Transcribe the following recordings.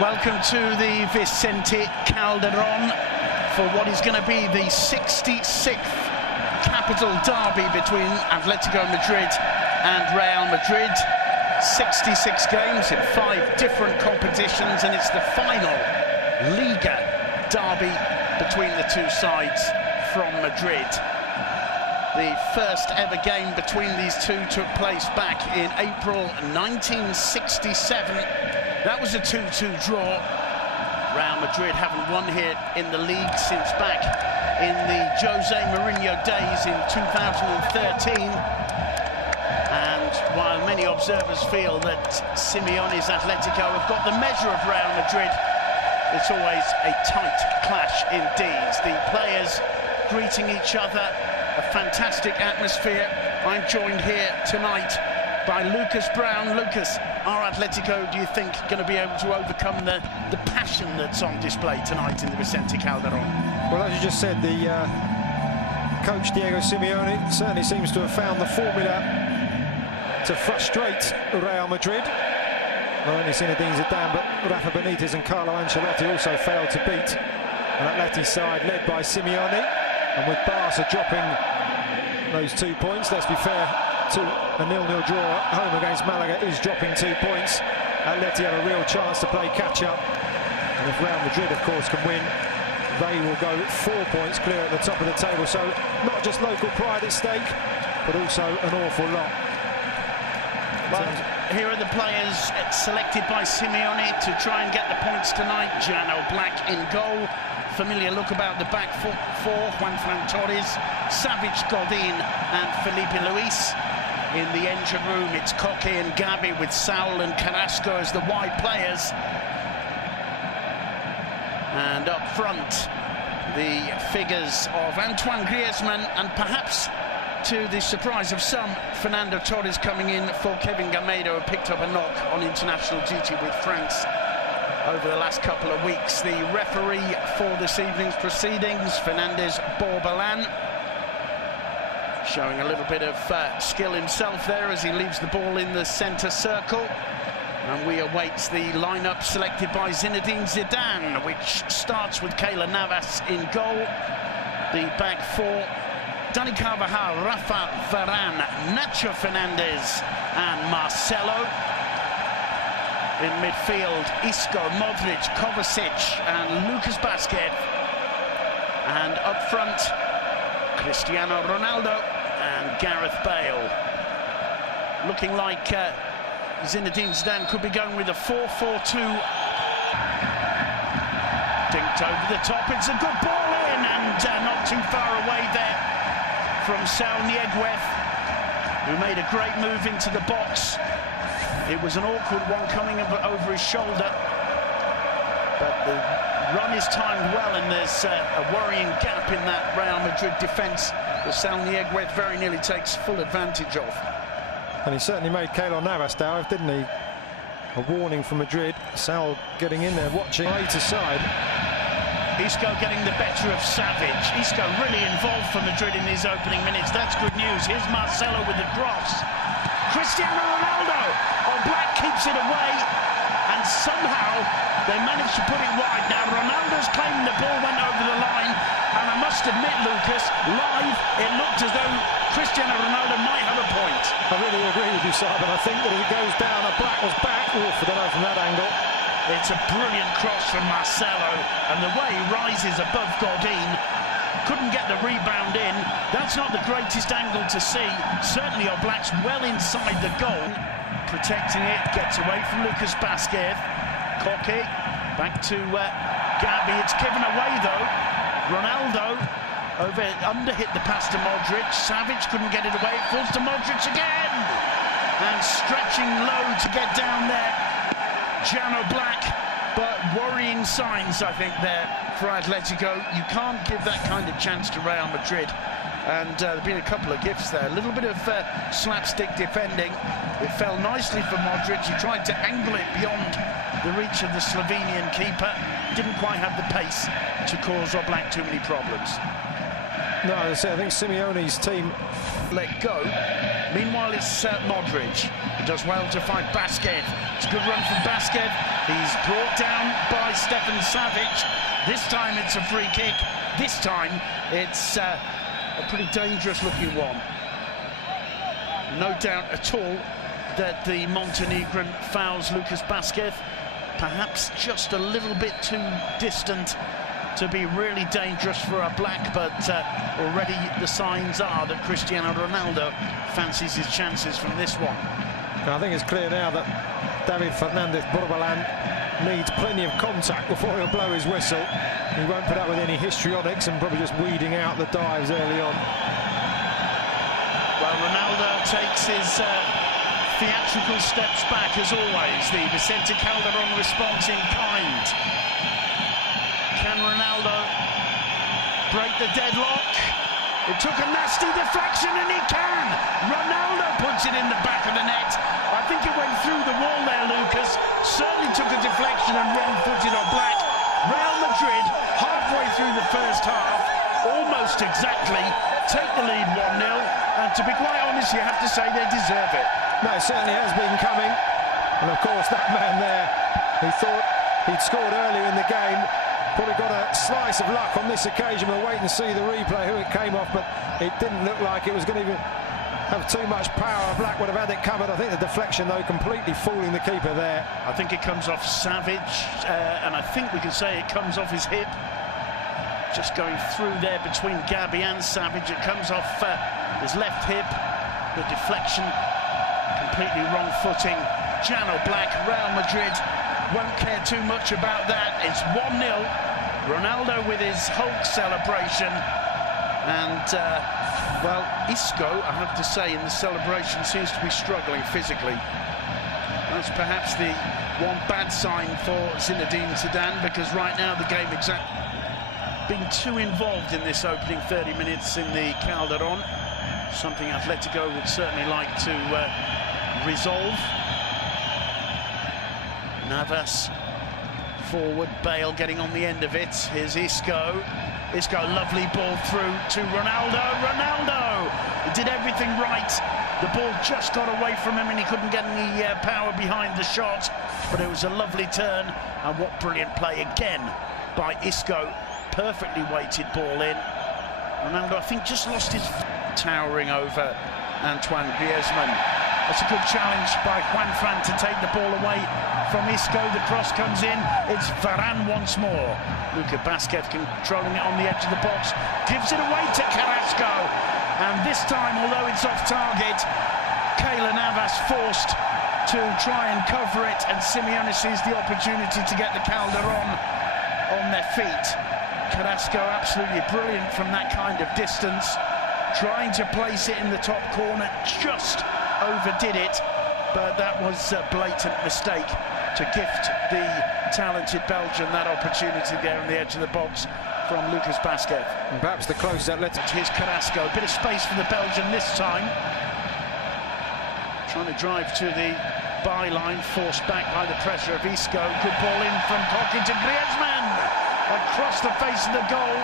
Welcome to the Vicente Calderon for what is going to be the 66th capital derby between Atletico Madrid and Real Madrid. 66 games in 5 different competitions, and it's the final Liga derby between the two sides from Madrid. The first ever game between these two took place back in April 1967. That was a 2-2 draw. Real Madrid haven't won here in the league since back in the Jose Mourinho days in 2013. And while many observers feel that Simeone's Atletico have got the measure of Real Madrid, it's always a tight clash indeed. The players greeting each other, a fantastic atmosphere. I'm joined here tonight by Lucas Brown. Lucas, are Atletico, do you think, going to be able to overcome the passion that's on display tonight in the Vicente Calderon? Well, as you just said, the coach Diego Simeone certainly seems to have found the formula to frustrate Real Madrid. Not only Zinedine Zidane, but Rafa Benitez and Carlo Ancelotti also failed to beat an Atleti side led by Simeone. And with Barca dropping those 2 points, let's be fair, to a 0-0 draw at home against Malaga is dropping 2 points. Atleti have a real chance to play catch-up, and if Real Madrid, of course, can win, they will go 4 points clear at the top of the table. So not just local pride at stake, but also an awful lot. Well, here are the players selected by Simeone to try and get the points tonight. Jano Black in goal. Familiar look about the back four. Juanfran Torres, Savic, Godin and Felipe Luis. In the engine room, it's Koke and Gavi with Saul and Carrasco as the wide players. And up front, the figures of Antoine Griezmann and, perhaps to the surprise of some, Fernando Torres coming in for Kevin Gameiro, who picked up a knock on international duty with France over the last couple of weeks. The referee for this evening's proceedings, Fernandez Borbalan, showing a little bit of skill himself there as he leaves the ball in the centre circle. And we await the lineup selected by Zinedine Zidane, which starts with Keylor Navas in goal. The back four: Dani Carvajal, Rafa Varane, Nacho Fernandez and Marcelo. In midfield, Isco, Modric, Kovacic and Lucas Vázquez. And up front, Cristiano Ronaldo and Gareth Bale. Looking like Zinedine Zidane could be going with a 4-4-2. Dinked over the top, it's a good ball in, and not too far away there from Saul Nieguez, who made a great move into the box. It was an awkward one coming over his shoulder, but the run is timed well, and there's a worrying gap in that Real Madrid defence that Saul Nieguez very nearly takes full advantage of. And he certainly made Keylor Navas dive, didn't he? A warning for Madrid. Saul getting in there, watching side to side. Isco getting the better of Savic. Isco really involved for Madrid in these opening minutes. That's good news. Here's Marcelo with the cross. Cristiano Ronaldo. Oh, Black keeps it away, and somehow they managed to put it wide. Now Ronaldo's claiming the ball went over the line, and I must admit, Lucas, live it looked as though Cristiano Ronaldo might have a point. I really agree with you, Simon. I think that as it goes down, Black was back. Oof, I don't know from that angle. It's a brilliant cross from Marcelo, and the way he rises above Godin, couldn't get the rebound in. That's not the greatest angle to see. Certainly Oblak's well inside the goal. Protecting it, gets away from Lucas Vázquez. Koke, back to Gavi. It's given away though. Ronaldo under hit the pass to Modric. Savic couldn't get it away. It falls to Modric again. And stretching low to get down there, Jano Black. But worrying signs, I think, there for Atletico. You can't give that kind of chance to Real Madrid. And there have been a couple of gifts there. A little bit of slapstick defending. It fell nicely for Modric. He tried to angle it beyond the reach of the Slovenian keeper. Didn't quite have the pace to cause Oblak too many problems. No, I think Simeone's team let go. Meanwhile, it's Modric. Does well to fight Basket. It's a good run from Basket. He's brought down by Stefan Savic. This time it's a free kick. This time it's a pretty dangerous looking one. No doubt at all that the Montenegrin fouls Lucas Basket. Perhaps just a little bit too distant to be really dangerous for a black, but already the signs are that Cristiano Ronaldo fancies his chances from this one. I think it's clear now that David Fernandez Borbalán needs plenty of contact before he'll blow his whistle. He won't put up with any histrionics and probably just weeding out the dives early on. Well, Ronaldo takes his theatrical steps back as always. The Vicente Calderon response in kind. Can Ronaldo break the deadlock? It took a nasty deflection and he can! Ronaldo puts it in the back of the net. I think it went through the wall there, Lucas. Certainly took a deflection and wrong-footed or black. Real Madrid, halfway through the first half, almost exactly, take the lead 1-0. And to be quite honest, you have to say they deserve it. No, it certainly has been coming. And of course, that man there, he thought he'd scored earlier in the game. Probably got a slice of luck on this occasion. We'll wait and see the replay who it came off, but it didn't look like it was going to even have too much power. Black would have had it covered. I think the deflection, though, completely fooling the keeper there. I think it comes off Savic, and I think we can say it comes off his hip. Just going through there between Gabi and Savic. It comes off his left hip. The deflection, completely wrong footing. Jano Black, Real Madrid won't care too much about that. It's 1-0. Ronaldo with his Hulk celebration. And, well, Isco, I have to say, in the celebration seems to be struggling physically. That's perhaps the one bad sign for Zinedine Zidane, because right now the game being too involved in this opening 30 minutes in the Calderon. Something Atletico would certainly like to resolve. Navas forward, Bale getting on the end of it. Here's Isco. Isco, lovely ball through to Ronaldo. Ronaldo! He did everything right. The ball just got away from him and he couldn't get any power behind the shot. But it was a lovely turn. And what brilliant play again by Isco. Perfectly weighted ball in. Ronaldo, I think, just lost his towering over Antoine Griezmann. That's a good challenge by Juan Fran to take the ball away from Isco. The cross comes in. It's Varane once more. Lucas Basket controlling it on the edge of the box. Gives it away to Carrasco. And this time, although it's off target, Keylor Navas forced to try and cover it. And Simeone sees the opportunity to get the Calderon on their feet. Carrasco absolutely brilliant from that kind of distance. Trying to place it in the top corner. Just overdid it, but that was a blatant mistake to gift the talented Belgian that opportunity there on the edge of the box from Lucas Basket. And perhaps the closest outlet. Here's Carrasco, a bit of space for the Belgian this time. Trying to drive to the byline, forced back by the pressure of Isco. Good ball in from Coque to Griezmann, across the face of the goal.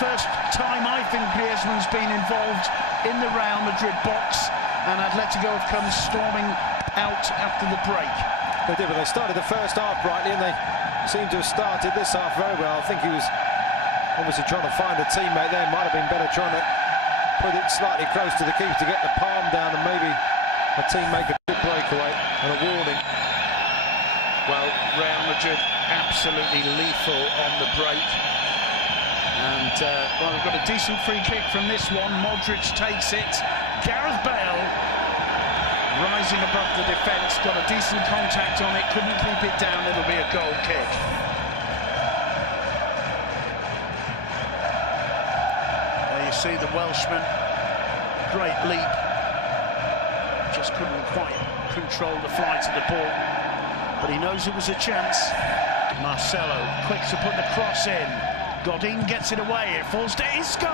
First time I think Griezmann's been involved in the Real Madrid box. And Atletico have come storming out after the break. They did, but they started the first half brightly, and they seem to have started this half very well. I think he was obviously trying to find a teammate there. Might have been better trying to put it slightly close to the keeper to get the palm down, and maybe a team make a good breakaway and a warning. Well, Real Madrid absolutely lethal on the break. And, well, we've got a decent free kick from this one. Modric takes it. Gareth Bale rising above the defence, got a decent contact on it, couldn't keep it down. It'll be a goal kick. There you see the Welshman, great leap, just couldn't quite control the flight of the ball, but he knows it was a chance. Marcelo quick to put the cross in. Godin gets it away, it falls to Isco.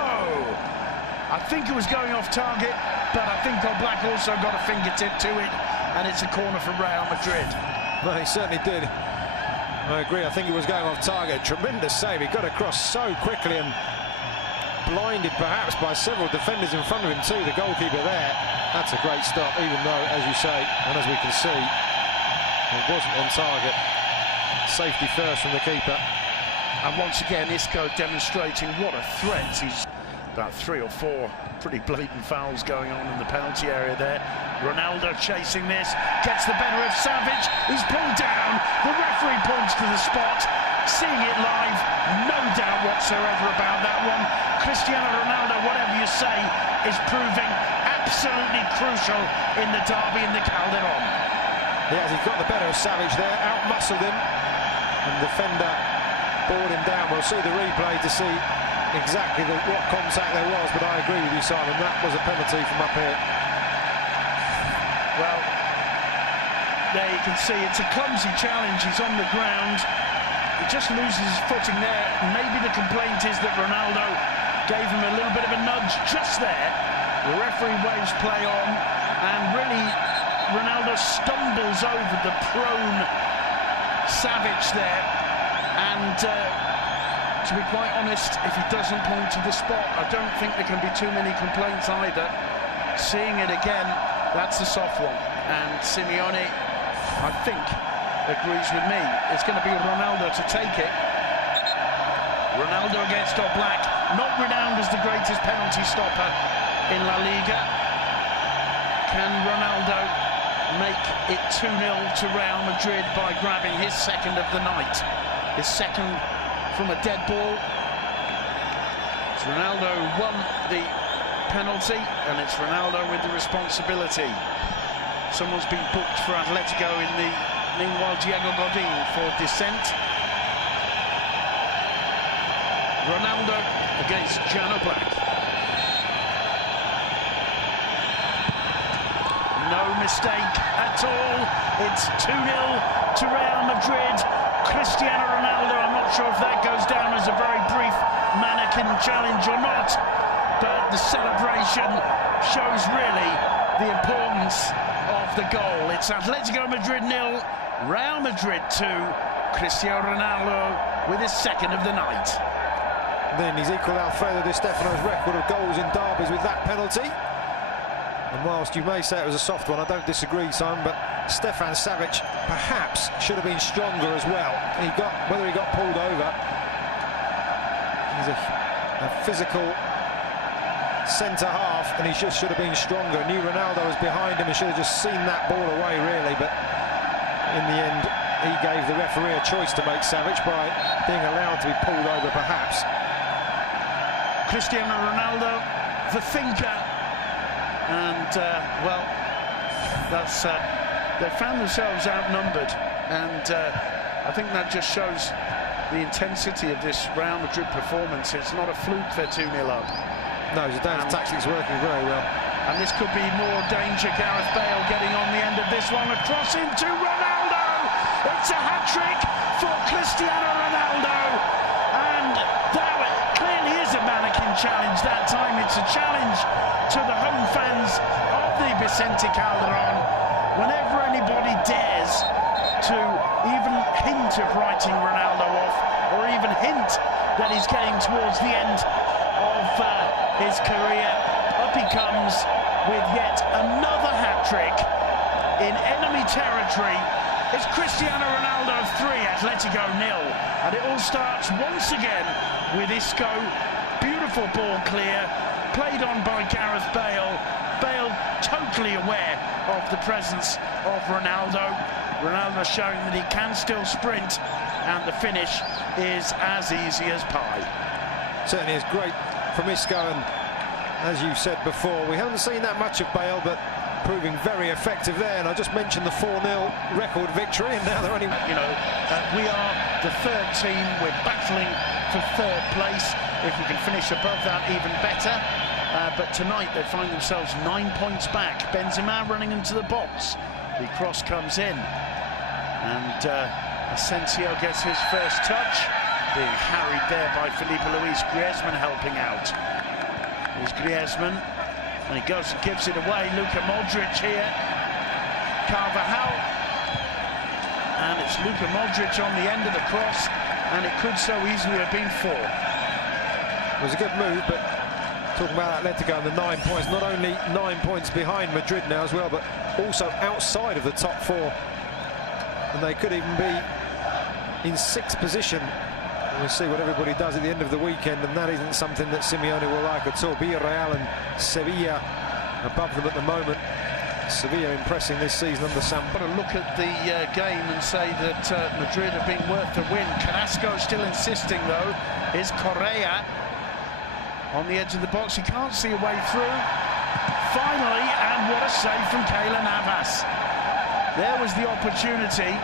I think it was going off target, but I think Oblak also got a fingertip to it, and it's a corner for Real Madrid. Well, he certainly did. I agree, I think he was going off target. Tremendous save, he got across so quickly, and blinded perhaps by several defenders in front of him too. The goalkeeper there. That's a great stop, even though, as you say, and as we can see, it wasn't on target. Safety first from the keeper. And once again, Isco demonstrating what a threat. He's about 3 or 4 pretty blatant fouls going on in the penalty area there. Ronaldo chasing this, gets the better of Savage. He's pulled down. The referee points to the spot. Seeing it live, no doubt whatsoever about that one. Cristiano Ronaldo, whatever you say, is proving absolutely crucial in the derby in the Calderon. Yes, he's got the better of Savage there, out-muscled him, and the defender brought him down. We'll see the replay to see exactly what contact there was, but I agree with you, Simon, that was a penalty from up here. Well, there you can see it's a clumsy challenge. He's on the ground. He just loses his footing there. Maybe the complaint is that Ronaldo gave him a little bit of a nudge just there. The referee waves play on, and really Ronaldo stumbles over the prone Savage there. And to be quite honest, if he doesn't point to the spot, I don't think there can be too many complaints either. Seeing it again, that's a soft one. And Simeone, I think, agrees with me. It's going to be Ronaldo to take it. Ronaldo against Oblak, not renowned as the greatest penalty stopper in La Liga. Can Ronaldo make it 2-0 to Real Madrid by grabbing his second of the night? His second from a dead ball. So Ronaldo won the penalty, and it's Ronaldo with the responsibility. Someone's been booked for Atletico in the... Meanwhile, Diego Godin for dissent. Ronaldo against Jan Oblak. No mistake at all. It's 2-0 to Real Madrid. Cristiano Ronaldo, I'm not sure if that goes down as a very brief mannequin challenge or not, but the celebration shows really the importance of the goal. It's Atletico Madrid 0, Real Madrid 2. Cristiano Ronaldo with his second of the night. Then he's equalled Alfredo Di Stefano's record of goals in derbies with that penalty. And whilst you may say it was a soft one, I don't disagree, Simon, but Stefan Savic perhaps should have been stronger as well. Whether he got pulled over, he's a physical centre-half, and he just should have been stronger. Knew Ronaldo was behind him and should have just seen that ball away, really, but in the end, he gave the referee a choice to make, Savic, by being allowed to be pulled over, perhaps. Cristiano Ronaldo, the thinker, and, well, that's... they found themselves outnumbered, and I think that just shows the intensity of this Real Madrid performance. It's not a fluke they're 2-0 up. No, Zidane's tactics working very well. And this could be more danger. Gareth Bale getting on the end of this one. A cross into Ronaldo. It's a hat-trick for Cristiano Ronaldo. And that clearly is a mannequin challenge that time. It's a challenge to the home fans of the Vicente Calderon. Whenever anybody dares to even hint of writing Ronaldo off, or even hint that he's getting towards the end of his career, up he comes with yet another hat-trick in enemy territory. It's Cristiano Ronaldo 3, Atletico 0, and it all starts once again with Isco. Beautiful ball clear, played on by Gareth Bale. Bale totally aware of the presence of Ronaldo. Ronaldo showing that he can still sprint, and the finish is as easy as pie. Certainly is great from Isco, and as you said before, we haven't seen that much of Bale, but proving very effective there. And I just mentioned the 4-0 record victory, and now they're only... we are the third team. We're battling for third place. If we can finish above that, even better. But tonight they find themselves 9 points back. Benzema running into the box. The cross comes in, and Asensio gets his first touch, being harried there by Felipe Luis. Griezmann helping out. Here's Griezmann, and he goes and gives it away. Luka Modric here. Carvajal, and it's Luka Modric on the end of the cross, and it could so easily have been 4. It was a good move, but Talking about Atletico and the 9 points, not only 9 points behind Madrid now as well, but also outside of the top four. And they could even be in sixth position. We'll see what everybody does at the end of the weekend, and that isn't something that Simeone will like at all. Real and Sevilla above them at the moment. Sevilla impressing this season under Sam. Got to look at the game and say that Madrid have been worth the win. Carrasco still insisting, though. Is Correa on the edge of the box. He can't see a way through. Finally, and what a save from Keylor Navas. There was the opportunity.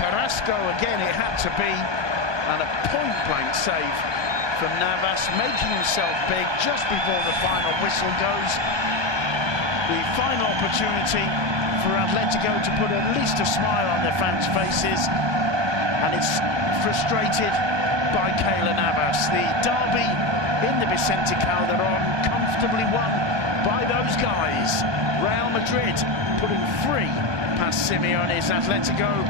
Carrasco again, it had to be. And a point-blank save from Navas, making himself big just before the final whistle goes. The final opportunity for Atletico to put at least a smile on their fans' faces, and it's frustrated by Keylor Navas. The derby in the Vicente Calderon, comfortably won by those guys. Real Madrid putting 3 past Simeone's Atletico.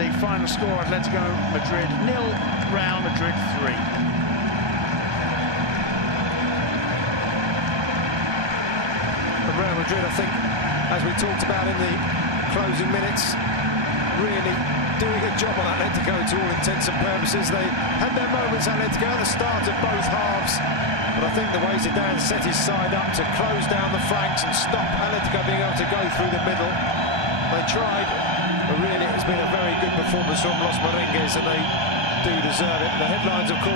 The final score, Atletico Madrid 0, Real Madrid 3. Real Madrid, I think, as we talked about in the closing minutes, really doing a job on Atletico to all intents and purposes. They had their moments, Atletico, at the start of both halves, but I think the way Zidane set his side up to close down the flanks and stop Atletico being able to go through the middle, they tried, but really it's been a very good performance from Los Merengues, and they do deserve it. And the headlines, of course,